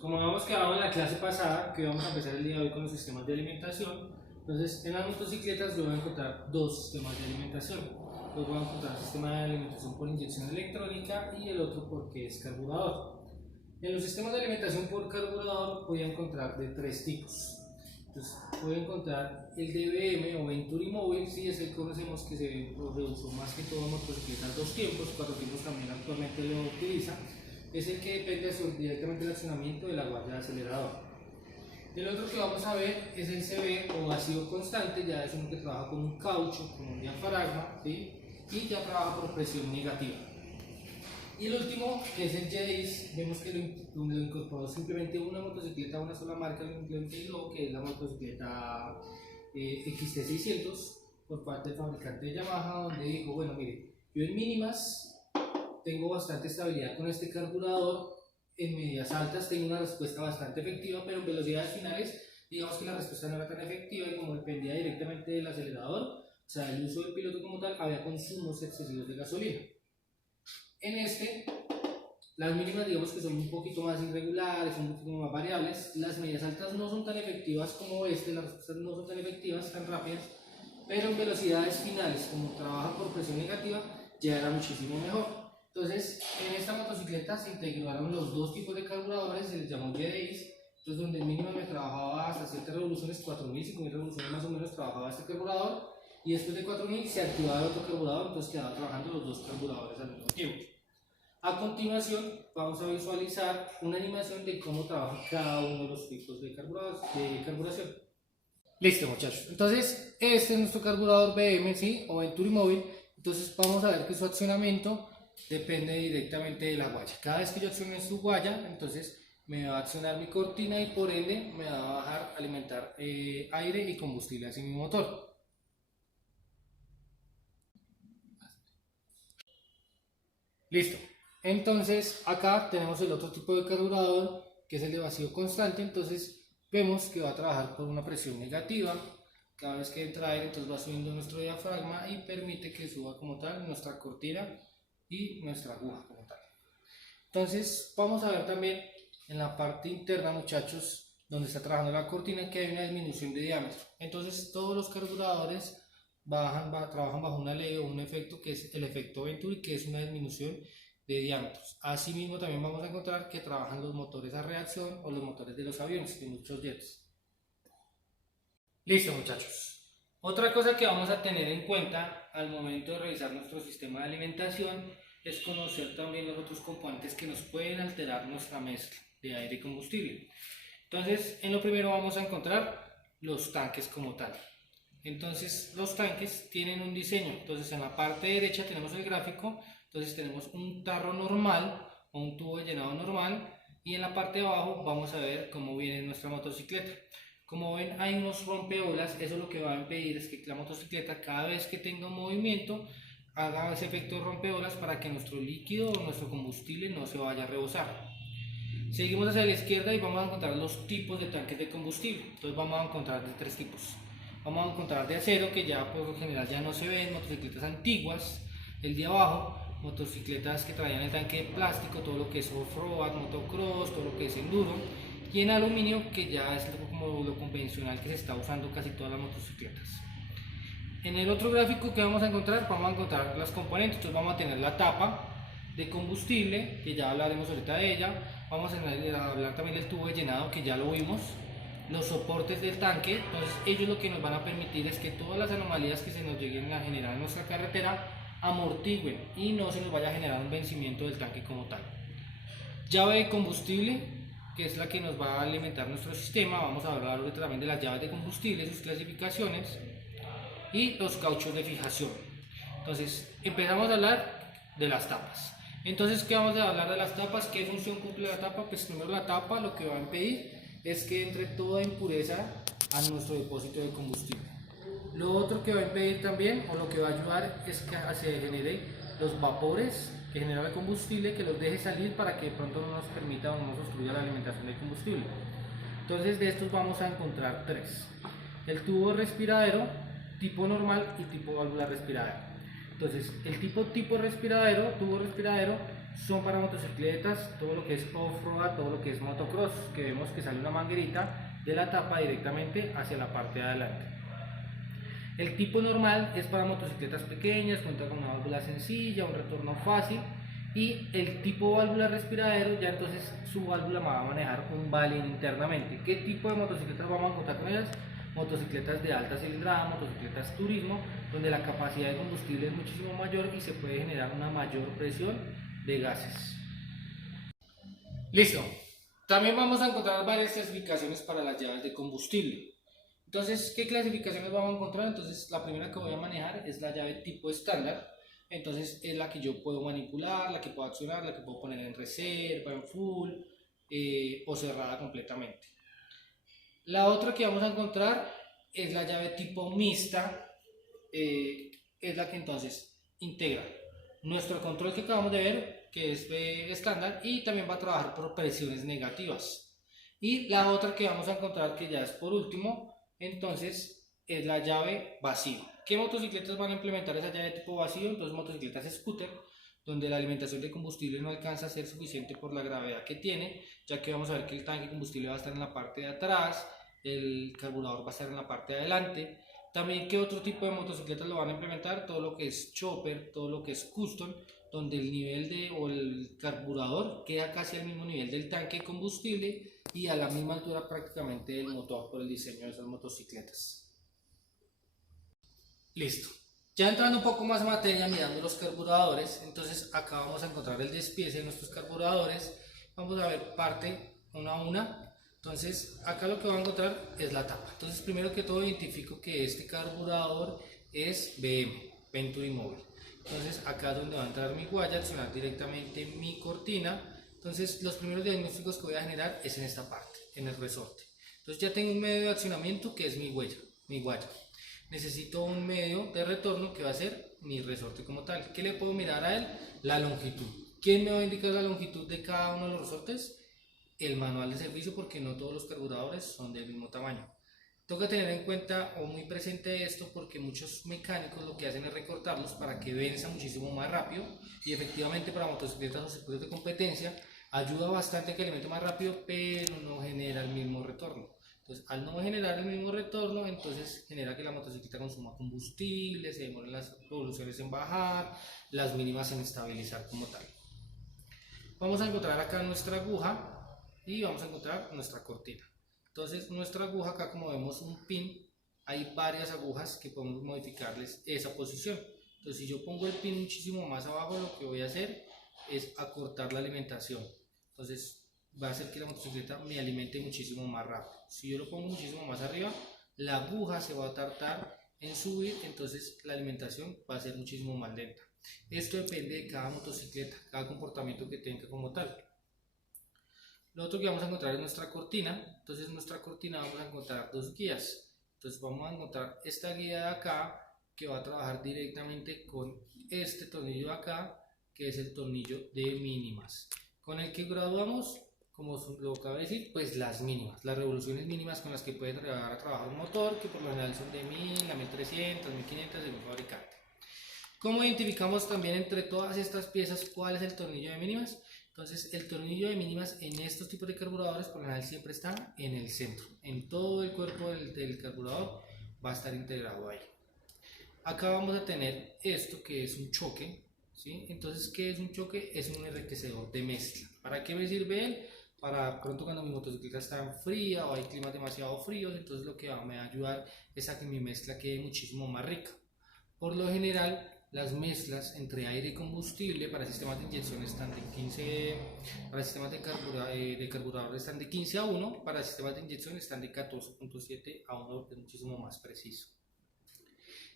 como habíamos quedado en la clase pasada, que vamos a empezar el día de hoy con los sistemas de alimentación, entonces en las motocicletas yo voy a encontrar dos sistemas de alimentación. Entonces voy a encontrar el sistema de alimentación por inyección electrónica y el otro porque es carburador. En los sistemas de alimentación por carburador voy a encontrar de tres tipos. Entonces voy a encontrar el DBM o Venturi Móvil, sí, es el que conocemos que se usó más que todo en motocicletas dos tiempos, cuatro tiempos también actualmente lo utiliza. Es el que depende directamente del accionamiento de la guardia de acelerador. El otro que vamos a ver es el CB o vacío constante, ya es uno que trabaja con un caucho, con un diafragma, ¿sí? Y ya trabaja por presión negativa. Y el último, que es el J-Ace, vemos que lo incorporó simplemente una motocicleta, una sola marca, lo implementó, que es la motocicleta XT600 por parte del fabricante de Yamaha, donde dijo, bueno, mire, yo en mínimas tengo bastante estabilidad con este carburador, en medias altas tengo una respuesta bastante efectiva, pero en velocidades finales digamos que la respuesta no era tan efectiva y como dependía directamente del acelerador, o sea, el uso del piloto como tal, había consumos excesivos de gasolina. En este, las mínimas digamos que son un poquito más irregulares, un poquito más variables, las medias altas no son tan efectivas como este, las respuestas no son tan efectivas, tan rápidas, pero en velocidades finales, como trabaja por presión negativa, ya era muchísimo mejor. Entonces, en esta motocicleta se integraron los dos tipos de carburadores, se les llamó J-Ace, entonces donde el mínimo me trabajaba hasta 7 revoluciones, 4000, 5000 revoluciones más o menos trabajaba este carburador, y después de 4000 se activaba el otro carburador, entonces quedaba trabajando los dos carburadores al mismo tiempo. A continuación, vamos a visualizar una animación de cómo trabaja cada uno de los tipos de carburación. Listo, muchachos. Entonces, este es nuestro carburador BM, ¿sí? O Venturi Móvil. Entonces, vamos a ver que su accionamiento depende directamente de la guaya. Cada vez que yo accione su guaya, entonces me va a accionar mi cortina y por ende me va a alimentar aire y combustible hacia mi motor. Listo. Entonces, acá tenemos el otro tipo de carburador, que es el de vacío constante. Entonces, vemos que va a trabajar por una presión negativa. Cada vez que entra aire, entonces va subiendo nuestro diafragma y permite que suba como tal nuestra cortina y nuestra aguja como tal. Entonces, vamos a ver también en la parte interna, muchachos, donde está trabajando la cortina, que hay una disminución de diámetro. Entonces, todos los carburadores trabajan bajo una ley o un efecto que es el efecto Venturi, que es una disminución de diámetros. Asimismo, también vamos a encontrar que trabajan los motores a reacción o los motores de los aviones, de muchos jets. Listo, muchachos. Otra cosa que vamos a tener en cuenta al momento de revisar nuestro sistema de alimentación es conocer también los otros componentes que nos pueden alterar nuestra mezcla de aire y combustible. Entonces, en lo primero vamos a encontrar los tanques como tal. Entonces, los tanques tienen un diseño. Entonces, en la parte derecha tenemos el gráfico. Entonces, tenemos un tarro normal o un tubo de llenado normal. Y en la parte de abajo vamos a ver cómo viene nuestra motocicleta. Como ven, hay unos rompeolas. Eso lo que va a impedir es que la motocicleta, cada vez que tenga un movimiento, haga ese efecto de rompeolas para que nuestro líquido o nuestro combustible no se vaya a rebosar. Seguimos hacia la izquierda y vamos a encontrar los tipos de tanques de combustible. Entonces vamos a encontrar de tres tipos. Vamos a encontrar de acero, que ya por lo general ya no se ven, motocicletas antiguas. El de abajo, motocicletas que traían el tanque de plástico, todo lo que es off-road, motocross, todo lo que es enduro. Y en aluminio, que ya es como lo convencional que se está usando casi todas las motocicletas. En el otro gráfico que vamos a encontrar las componentes. Entonces vamos a tener la tapa de combustible, que ya hablaremos ahorita de ella. Vamos a hablar también del tubo de llenado, que ya lo vimos. Los soportes del tanque, entonces ellos lo que nos van a permitir es que todas las anomalías que se nos lleguen a generar en nuestra carretera amortigüen y no se nos vaya a generar un vencimiento del tanque como tal. Llave de combustible, que es la que nos va a alimentar nuestro sistema. Vamos a hablar ahorita también de las llaves de combustible, sus clasificaciones, y los cauchos de fijación. Entonces empezamos a hablar de las tapas. Entonces, ¿qué vamos a hablar de las tapas? ¿Qué función cumple la tapa? Pues primero, la tapa lo que va a impedir es que entre toda impureza a nuestro depósito de combustible. Lo otro que va a impedir también, o lo que va a ayudar, es que se generen los vapores que genera el combustible, que los deje salir para que de pronto no nos permita o no nos obstruya la alimentación de combustible. Entonces, de estos vamos a encontrar tres: el tubo respiradero, tipo normal y tipo válvula respiradero. Entonces, el tubo respiradero son para motocicletas, todo lo que es off-road, todo lo que es motocross, que vemos que sale una manguerita de la tapa directamente hacia la parte de adelante. El tipo normal es para motocicletas pequeñas, cuenta con una válvula sencilla, un retorno fácil, y el tipo válvula respiradero, ya entonces su válvula va a manejar un balín internamente. ¿Qué tipo de motocicletas vamos a encontrar con ellas? Motocicletas de alta cilindrada, motocicletas turismo, donde la capacidad de combustible es muchísimo mayor y se puede generar una mayor presión de gases. Listo. También vamos a encontrar varias clasificaciones para las llaves de combustible. Entonces, ¿qué clasificaciones vamos a encontrar? Entonces, la primera que voy a manejar es la llave tipo estándar. Entonces, es la que yo puedo manipular, la que puedo accionar, la que puedo poner en reserva, en full o cerrada completamente. La otra que vamos a encontrar es la llave tipo mixta, es la que entonces integra nuestro control que acabamos de ver, que es estándar, y también va a trabajar por presiones negativas. Y la otra que vamos a encontrar, que ya es por último, entonces es la llave vacío. ¿Qué motocicletas van a implementar esa llave tipo vacío? Entonces motocicletas scooter, donde la alimentación de combustible no alcanza a ser suficiente por la gravedad que tiene, ya que vamos a ver que el tanque de combustible va a estar en la parte de atrás, el carburador va a estar en la parte de adelante. También, ¿qué otro tipo de motocicletas lo van a implementar? Todo lo que es chopper, todo lo que es custom, donde el nivel de o el carburador queda casi al mismo nivel del tanque de combustible y a la misma altura prácticamente del motor por el diseño de esas motocicletas. Listo. Ya entrando un poco más en materia, mirando los carburadores, entonces acá vamos a encontrar el despiece de nuestros carburadores. Vamos a ver parte una a una. Entonces acá lo que voy a encontrar es la tapa. Entonces primero que todo identifico que este carburador es BM, Venturi móvil. Entonces acá es donde va a entrar mi guaya, accionar directamente mi cortina. Entonces los primeros diagnósticos que voy a generar es en esta parte, en el resorte. Entonces ya tengo un medio de accionamiento que es mi huella, mi guaya. Necesito un medio de retorno que va a ser mi resorte como tal. ¿Qué le puedo mirar a él? La longitud. ¿Quién me va a indicar la longitud de cada uno de los resortes? El manual de servicio, porque no todos los carburadores son del mismo tamaño. Toca tener en cuenta o muy presente esto porque muchos mecánicos lo que hacen es recortarlos para que venza muchísimo más rápido, y efectivamente para motocicletas o circuitos de competencia ayuda bastante a que alimente más rápido, pero no genera el mismo retorno. Entonces, al no generar el mismo retorno, entonces genera que la motocicleta consuma combustible, se demoren las revoluciones en bajar, las mínimas en estabilizar como tal. Vamos a encontrar acá nuestra aguja y vamos a encontrar nuestra cortina. Entonces, nuestra aguja, acá como vemos un pin, hay varias agujas que podemos modificarles esa posición. Entonces, si yo pongo el pin muchísimo más abajo, lo que voy a hacer es acortar la alimentación. Entonces, va a hacer que la motocicleta me alimente muchísimo más rápido. Si yo lo pongo muchísimo más arriba, la aguja se va a tardar en subir, entonces la alimentación va a ser muchísimo más lenta. Esto depende de cada motocicleta, cada comportamiento que tenga como tal. Lo otro que vamos a encontrar es nuestra cortina. Entonces en nuestra cortina vamos a encontrar dos guías. Entonces vamos a encontrar esta guía de acá, que va a trabajar directamente con este tornillo de acá, que es el tornillo de mínimas, con el que graduamos, como lo acabo de decir, pues las mínimas, las revoluciones mínimas con las que puede llegar a trabajar un motor, que por lo general son de 1000 a 1300, 1500 de un fabricante. ¿Cómo identificamos también entre todas estas piezas cuál es el tornillo de mínimas? Entonces, el tornillo de mínimas en estos tipos de carburadores por lo general siempre está en el centro. En todo el cuerpo del carburador va a estar integrado ahí. Acá vamos a tener esto que es un choque, ¿sí? Entonces, ¿qué es un choque? Es un enriquecedor de mezcla. ¿Para qué me sirve él? Para pronto cuando mi motocicleta está fría o hay climas demasiado fríos, entonces lo que me va a ayudar es a que mi mezcla quede muchísimo más rica. Por lo general, las mezclas entre aire y combustible para sistemas de inyección están de 15, para sistemas de carburador están de 15 a 1, para sistemas de inyección están de 14.7 a 1, que es muchísimo más preciso.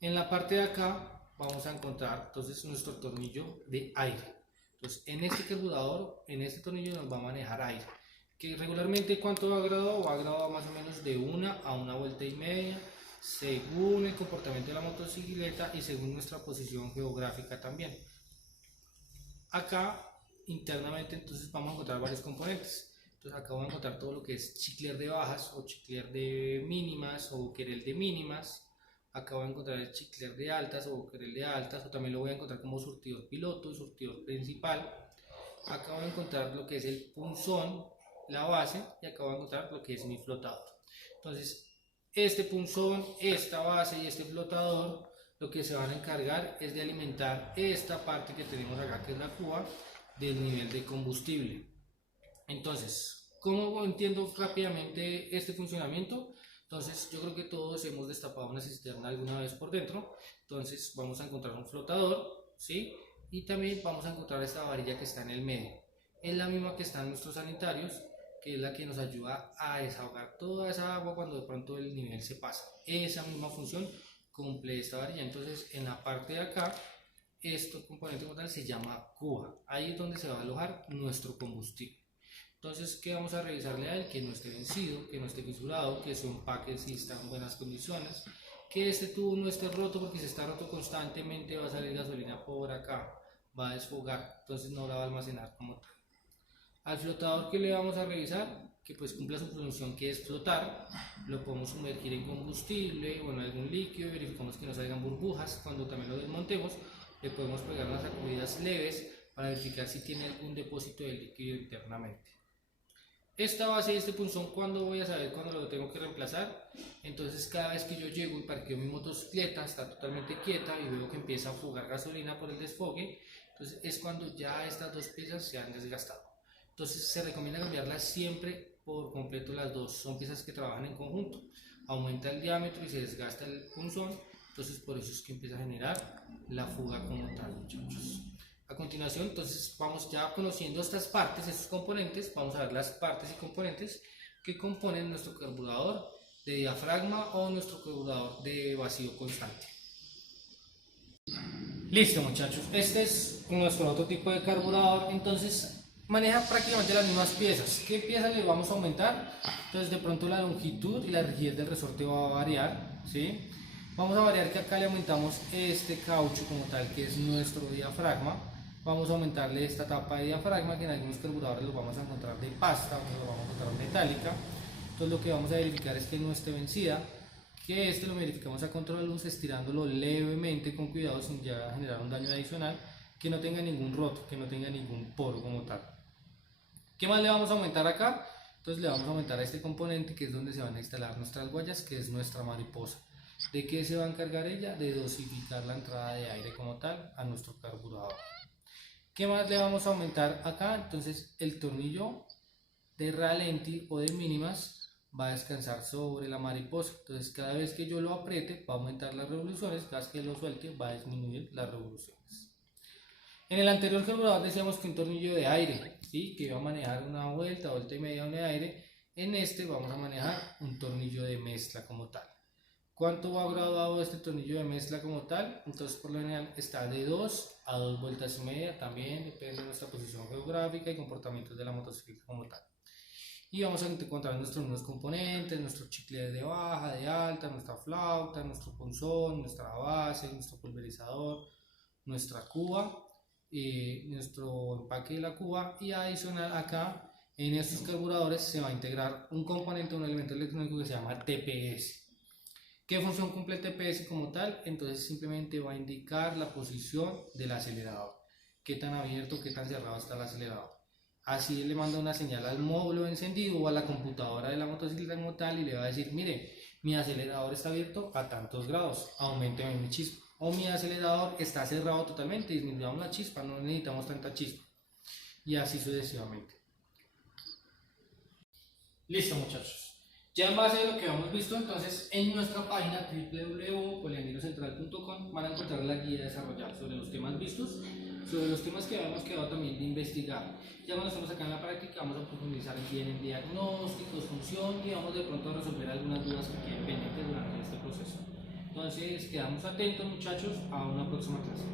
En la parte de acá vamos a encontrar entonces nuestro tornillo de aire. Entonces en este carburador, en este tornillo nos va a manejar aire, que regularmente ¿cuánto va graduado? Va graduado más o menos de 1 a 1 vuelta y media, según el comportamiento de la motocicleta y según nuestra posición geográfica también. Acá internamente entonces vamos a encontrar varios componentes. Entonces acá vamos a encontrar todo lo que es chicler de bajas o chicler de mínimas o querel de mínimas. Acá voy a encontrar el chicler de altas o querel de altas, o también lo voy a encontrar como surtidor piloto, surtidor principal. acá voy a encontrar lo que es el punzón, la base, y acá voy a encontrar lo que es mi flotador. Entonces, este punzón, esta base y este flotador, lo que se van a encargar es de alimentar esta parte que tenemos acá, que es la cuba, del nivel de combustible. Entonces, ¿cómo entiendo rápidamente este funcionamiento? Entonces, yo creo que todos hemos destapado una cisterna alguna vez por dentro. Entonces, vamos a encontrar un flotador, ¿sí? Y también vamos a encontrar esta varilla que está en el medio. Es la misma que está en nuestros sanitarios, que es la que nos ayuda a desahogar toda esa agua cuando de pronto el nivel se pasa. Esa misma función cumple esta varilla. Entonces, en la parte de acá, este componente como tal se llama cuba. Ahí es donde se va a alojar nuestro combustible. Entonces, ¿qué vamos a revisarle a él? Que no esté vencido, que no esté fisurado, que su empaque sí está en buenas condiciones, que este tubo no esté roto, porque si está roto constantemente va a salir gasolina por acá, va a desfogar, entonces no la va a almacenar como tal. Al flotador, que le vamos a revisar, que pues cumpla su función, que es flotar. Lo podemos sumergir en combustible o en algún líquido, verificamos que no salgan burbujas. Cuando también lo desmontemos, le podemos pegar unas sacudidas leves para verificar si tiene algún depósito de líquido internamente. Esta base y este punzón, ¿cuándo voy a saber cuándo lo tengo que reemplazar? Entonces, cada vez que yo llego y parqueo mi motocicleta, está totalmente quieta y veo que empieza a fugar gasolina por el desfogue, entonces es cuando ya estas dos piezas se han desgastado. Entonces, se recomienda cambiarlas siempre por completo las dos. Son piezas que trabajan en conjunto. Aumenta el diámetro y se desgasta el punzón, entonces por eso es que empieza a generar la fuga como tal, muchachos. A continuación, entonces vamos ya conociendo estas partes, estos componentes, vamos a ver las partes y componentes que componen nuestro carburador de diafragma o nuestro carburador de vacío constante. Listo, muchachos, este es nuestro otro tipo de carburador. Entonces maneja prácticamente las mismas piezas. ¿Qué piezas le vamos a aumentar? Entonces de pronto la longitud y la rigidez del resorte va a variar, ¿sí? Vamos a variar que acá le aumentamos este caucho como tal, que es nuestro diafragma. Vamos a aumentarle esta tapa de diafragma, que en algunos carburadores lo vamos a encontrar de pasta, otros lo vamos a encontrar metálica. Entonces lo que vamos a verificar es que no esté vencida, que este lo verificamos a control de luz estirándolo levemente con cuidado sin ya generar un daño adicional, que no tenga ningún roto, que no tenga ningún poro como tal. ¿Qué más le vamos a aumentar acá? Entonces le vamos a aumentar a este componente, que es donde se van a instalar nuestras guayas, que es nuestra mariposa. ¿De qué se va a encargar ella? De dosificar la entrada de aire como tal a nuestro carburador. ¿Qué más le vamos a aumentar acá? Entonces el tornillo de ralenti o de mínimas va a descansar sobre la mariposa. Entonces cada vez que yo lo apriete va a aumentar las revoluciones, cada vez que lo suelte va a disminuir las revoluciones. En el anterior carburador decíamos que un tornillo de aire, ¿sí? Que iba a manejar una vuelta y media de aire. En este vamos a manejar un tornillo de mezcla como tal. ¿Cuánto va graduado este tornillo de mezcla como tal? Entonces por lo general está de 2 a 2 vueltas y media, también depende de nuestra posición geográfica y comportamientos de la motocicleta como tal. Y vamos a encontrar nuestros nuevos componentes, nuestro chicle de baja, de alta, nuestra flauta, nuestro punzón, nuestra base, nuestro pulverizador, nuestra cuba, nuestro empaque de la cuba, y adicional acá en estos carburadores se va a integrar un componente, un elemento electrónico que se llama TPS. ¿Qué función cumple el TPS como tal? Entonces simplemente va a indicar la posición del acelerador, qué tan abierto, qué tan cerrado está el acelerador. Así le manda una señal al módulo encendido o a la computadora de la motocicleta como tal y le va a decir, mire, mi acelerador está abierto a tantos grados, aumenteme mi chispa. O mi acelerador está cerrado totalmente, disminuyamos la chispa, no necesitamos tanta chispa. Y así sucesivamente. Listo, muchachos. Ya en base a lo que hemos visto, entonces en nuestra página www.poliandinocentral.com van a encontrar la guía desarrollada sobre los temas vistos, sobre los temas que habíamos quedado también de investigar. Ya cuando estamos acá en la práctica vamos a profundizar bien en diagnósticos, función, y vamos de pronto a resolver algunas dudas que queden pendientes durante este proceso. Entonces quedamos atentos, muchachos, a una próxima clase.